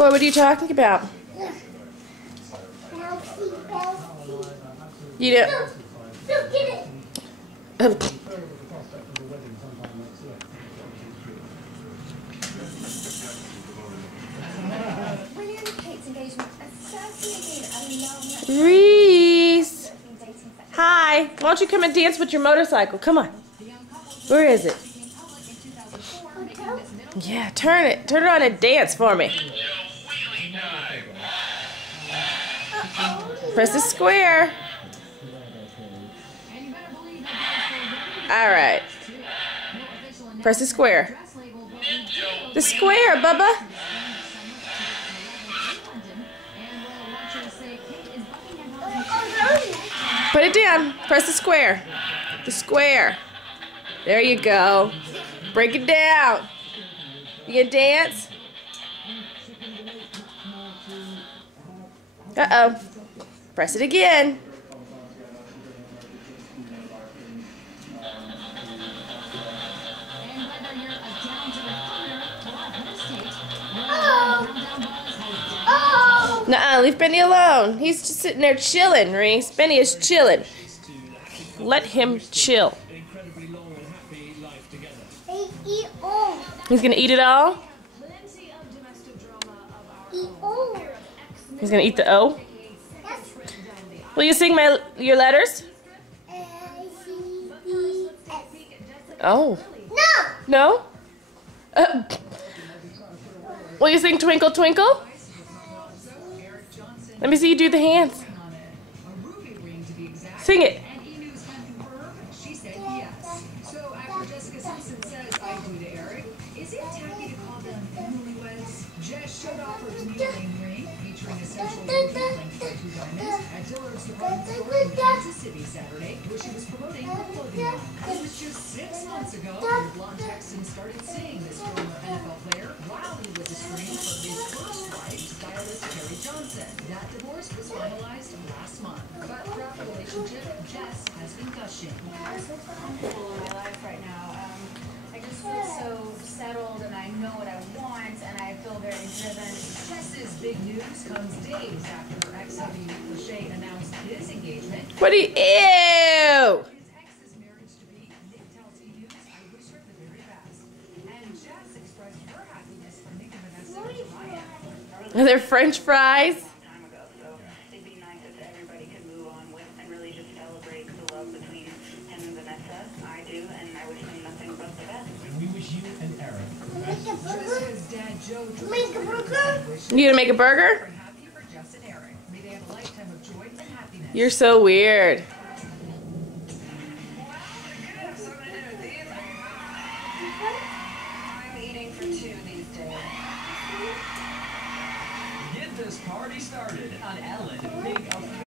Boy, what are you talking about? You don't. Look, get it. Reese! Hi! Why don't you come and dance with your motorcycle? Come on. Where is it? Yeah, turn it. Turn it on and dance for me. Press the square. Alright. Press the square. The square, Bubba. Put it down. Press the square. The square. There you go. Break it down. You gonna dance? Uh-oh. Press it again. Nuh-uh, leave Benny alone. He's just sitting there chilling, Reese. Benny is chilling. Let him chill. He's gonna eat it all? He's gonna eat the O? Will you sing your letters? Oh. No? No? Will you sing Twinkle Twinkle? Let me see you do the hands. Sing it. She said yes. So after Jessica Simpson says I do to Eric, is it tacky to call them newlyweds? Jess showed off her new ring featuring a sensual ruby linked by 2 diamonds at Dillard's department store in Kansas City Saturday, where she was promoting her clothing line. It was just 6 months ago when blonde Texan started seeing this former NFL player while he was estranged from his first wife, stylist Carrie Johnson. That divorce was finalized last month, but throughout the relationship, Jess has been gushing. I'm so comfortable in my life right now. I just feel so settled, and I know what I want, and I feel very driven. Jess's big news comes days after her ex hubby Lachey announced his engagement. What do you... Ew! His ex's marriage to be, Nick tells E! News, I wish her the very best. And Jess expressed her happiness for Nick and Vanessa in July. Are there French fries? Time ago, so it'd be nice if everybody could move on with and really just celebrate the love between him and Vanessa. I do, and I wish him nothing but the best. And we wish you and Eric. Jessica's dad Joe Make a burger? You gonna make a burger? happy for Jess and Eric. May they have a lifetime of joy and happiness. You're so weird. I'm eating for 2 these days. Get this party started on Ellen. Big